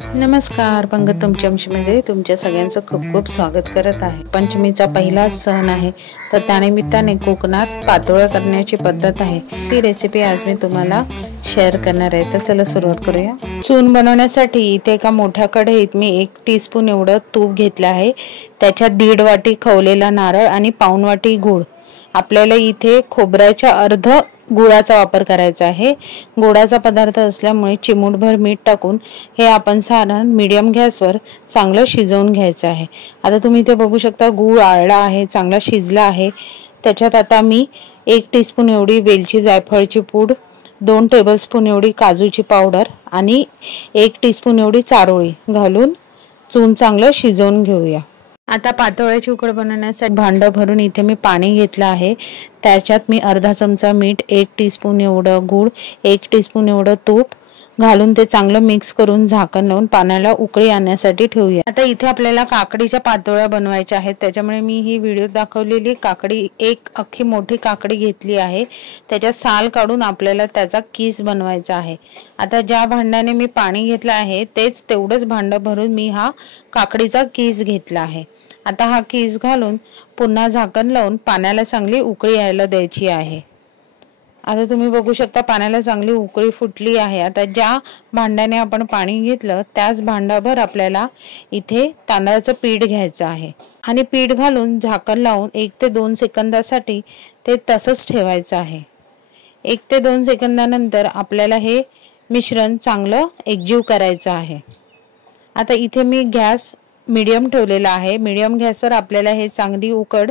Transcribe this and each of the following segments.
नमस्कार, पंगत तुमच्या तुमच्या सगळ्यांचं खूप खूप स्वागत करत आहे। पंचमीचा पहिला सण आहे, तर त्यानिमित्ताने कोकणात पातोळ्या करण्याची पद्धत आहे, ती रेसिपी आज मी तुम्हाला शेअर करणार आहे। तर चला सुरुवात करूया। चून बनवण्यासाठी इथे एका मोठ्या कढईत मी 1 टीस्पून एवढं तूप घेतलं आहे। त्याच्यात 1.5 वाटी खवलेला नारळ आणि पाऊण वाटी गूळ। आपल्याला इथे खोबऱ्याच्या अर्ध गुळाचा वापर करायचा आहे। गोडाचा पदार्थ असल्यामुळे चिमूटभर मीठ टाकून हे आपण सारण मीडियम गॅसवर चांगलं शिजवून घ्यायचं आहे। आता तुम्ही इथे बघू शकता गूळ आळला आहे, चांगला शिजला आहे। त्याच्यात आता मी 1 टीस्पून एवढी वेलची जायफळची पूड, 2 टेबलस्पून एवढी काजूची पावडर आणि 1 टीस्पून एवढी चारोळी घालून चून चांगलं शिजवून घेऊया। आता पातोळ्याची उकड बनवण्यासाठी भांडं भरून इथे मी पाणी घेतलं आहे। त्याच्यात मी अर्धा चमचा मीठ, 1 टीस्पून एवढं गूळ, 1 टीस्पून एवढं तूप घालून ते चांगलं मिक्स करून झाकण लावून पाण्याला उकळी आणण्यासाठी ठेवूया। आता इथे आपल्याला काकडीच्या पातोळ्या बनवायच्या आहेत, त्याच्यामुळे मी ही व्हिडिओ दाखवलेली काकडी, एक अख्खी मोठी काकडी घेतली आहे। त्याच्यात साल काढून आपल्याला त्याचा किस बनवायचा आहे। आता ज्या भांड्याने मी पाणी घेतलं आहे तेच तेवढंच भांडं भरून मी हा काकडीचा किस घेतला आहे। आता हा किस घालून पुन्हा झाकण लावून पाण्याला चांगली उकळी यायला द्यायची आहे। आता तुम्ही बघू शकता पाण्याला चांगली उकळी फुटली आहे। आता ज्या भांड्याने आपण पाणी घेतलं त्याच भांडाभर आपल्याला इथे तांदळाचं पीठ घ्यायचं आहे आणि पीठ घालून झाकण लावून 1 ते 2 सेकंदासाठी ते तसंच ठेवायचं आहे। 1 ते 2 सेकंदानंतर आपल्याला हे मिश्रण चांगलं एकजीव करायचं आहे। आता इथे मी गॅस मीडियम ठेवलेला आहे। मीडियम गॅसवर आपल्याला हे चांगली उकड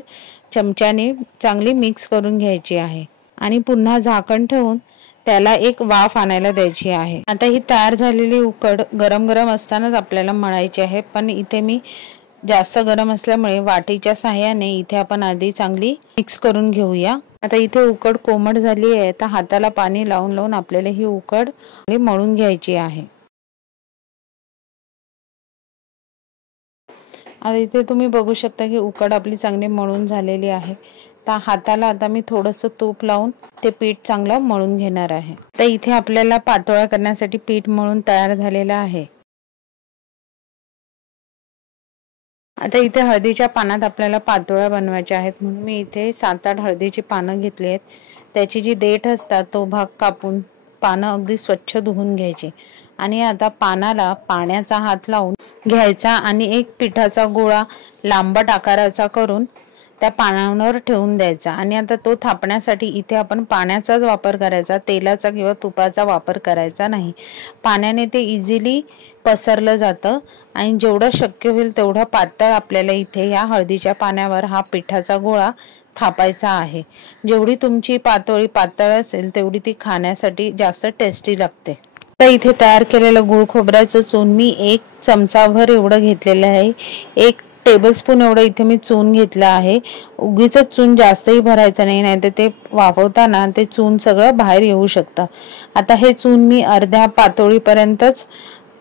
चमच्याने चांगली मिक्स करून घ्यायची आहे आणि पुन्हा झाकण ठेवून त्याला एक वाफ आणायला द्यायची आहे। आता ही तयार झालेली उकड गरम गरम असतानाच आपल्याला मळायची आहे, पण इथे मी जास्त गरम असल्यामुळे वाटीच्या सहाय्याने इथे आपण आधी चांगली मिक्स करून घेऊया। आता इथे उकड कोमट झाली आहे, तर हाताला पाणी लावून लावून आपल्याला ही उकड मळून घ्यायची आहे। आता इथे तुम्ही बघू शकता की उकड आपली चांगली मळून झालेली आहे। तर हाताला आता मी थोडंसं तूप लावून ते पीठ चांगलं मळून घेणार आहे। तर इथे आपल्याला पातोळ्या करण्यासाठी पीठ मळून तयार झालेलं आहे। आता इथे हळदीच्या पानात आपल्याला पातोळ्या बनवायच्या आहेत, म्हणून मी इथे 7-8 हळदीची पानं घेतली आहेत। त्याची जी देठ असतात तो भाग कापून पानं अगदी स्वच्छ धुवून घ्यायची आणि आता पानाला पाण्याचा हात लावून घ्यायचा आणि एक पिठाचा गोळा लांबट आकाराचा करून त्या पानांवर ठेवून द्यायचा आणि आता तो थापण्यासाठी इथे आपण पाण्याचाच वापर करायचा, तेलाचा किंवा तुपाचा वापर करायचा नाही। पाण्याने ते इझिली पसरलं जातं आणि जेवढं शक्य होईल तेवढं पातळ आपल्याला इथे या हळदीच्या पाण्यावर हा पिठाचा गोळा थापायचा आहे। जेवढी तुमची पातोळी पातळ असेल तेवढी ती खाण्यासाठी जास्त टेस्टी लागते। तर इथे तयार केलेलं गुळ खोबऱ्याचं चून मी 1 चमचाभर एवढं घेतलेलं आहे। 1 टेबलस्पून एवढं इथे मी चून घेतलं आहे। उगीच चून जास्तही भरायचं नाही, नाहीतर ते वाफवताना ते चून सगळं बाहेर येऊ शकतं। आता हे चून मी अर्ध्या पातोळीपर्यंतच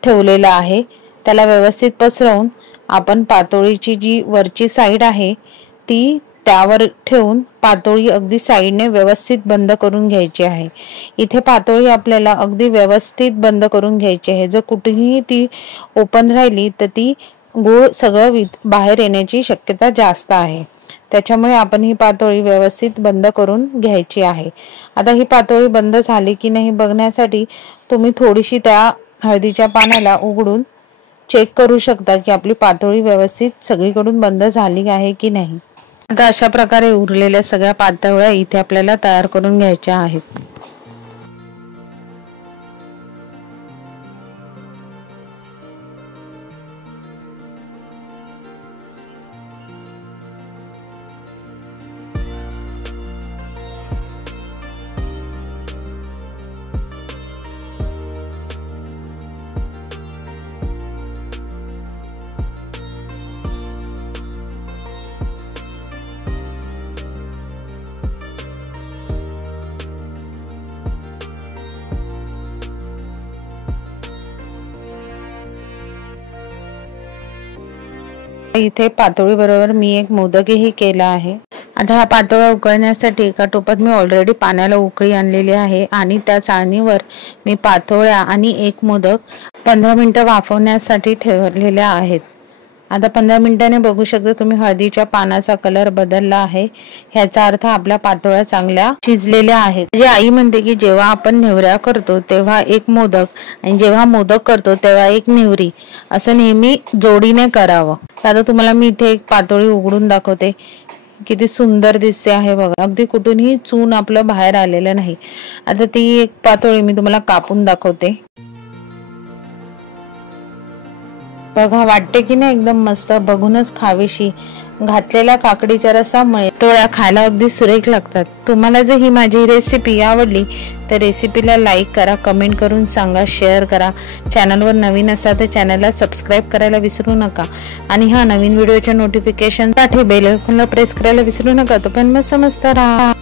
ठेवलेलं आहे। त्याला व्यवस्थित पसरवून आपण पातोळीची जी वरची साईड आहे ती त्यावर ठेवून पातोळी अगदी साईडने व्यवस्थित बंद करून घ्यायची आहे। इथे पातोळी आपल्याला अगदी व्यवस्थित बंद करून घ्यायची आहे। जर कुठेही ती ओपन राहिली तर ती गूळ सगळं बाहेर येण्याची शक्यता जास्त आहे, त्याच्यामुळे आपण ही पातोळी व्यवस्थित बंद करून घ्यायची आहे। आता ही पातोळी बंद झाली की नाही बघण्यासाठी तुम्ही थोडीशी त्या हळदीच्या पानाला उघडून चेक करू शकता की आपली पातोळी व्यवस्थित सगळीकडून बंद झाली आहे की नाही। आता अशा प्रकारे उरलेल्या सगळ्या पातोळ्या इथे आपल्याला तयार करून घ्यायच्या आहेत। इथे पातोळी बरोबर मी एक मोदकही केला आहे। आता हा पातोळा उकळण्यासाठी एका टोपात मी ऑलरेडी पाण्याला उकळी आणलेली आहे आणि त्या चाळणीवर मी पातोळ्या आणि एक मोदक 15 मिनिटं वाफवण्यासाठी ठेवलेल्या आहेत। आता 15 मिनिटांनी बघू शकता तुम्ही हळदीच्या पानाचा कलर बदलला आहे, ह्याचा अर्थ आपल्या पातोळ्या चांगल्या शिजलेल्या आहेत। म्हणजे आई म्हणते की जेव्हा आपण नेवऱ्या करतो तेव्हा एक मोदक आणि जेव्हा मोदक करतो तेव्हा एक नेवरी असं नेहमी जोडीने करावं। आता तुम्हाला मी इथे एक पातोळी उघडून दाखवते, किती सुंदर दिसते आहे बघा, अगदी कुठूनही चून आपलं बाहेर आलेलं नाही। आता ती एक पातोळी मी तुम्हाला कापून दाखवते बघा, वाटते की नाही एकदम मस्त, बघूनच खावीशी। घातलेल्या काकडीच्या रसामुळे पातोळ्या खायला अगदी सुरेख लागतात। तुम्हाला जर ही माझी रेसिपी आवडली तर रेसिपीला लाईक करा, कमेंट करून सांगा, शेअर करा। चॅनलवर नवीन असाल तर चॅनलला सबस्क्राईब करायला विसरू नका आणि हा नवीन व्हिडिओच्या नोटिफिकेशनसाठी बेल आयकॉनला प्रेस करायला विसरू नका। तो पण मस्त राहा।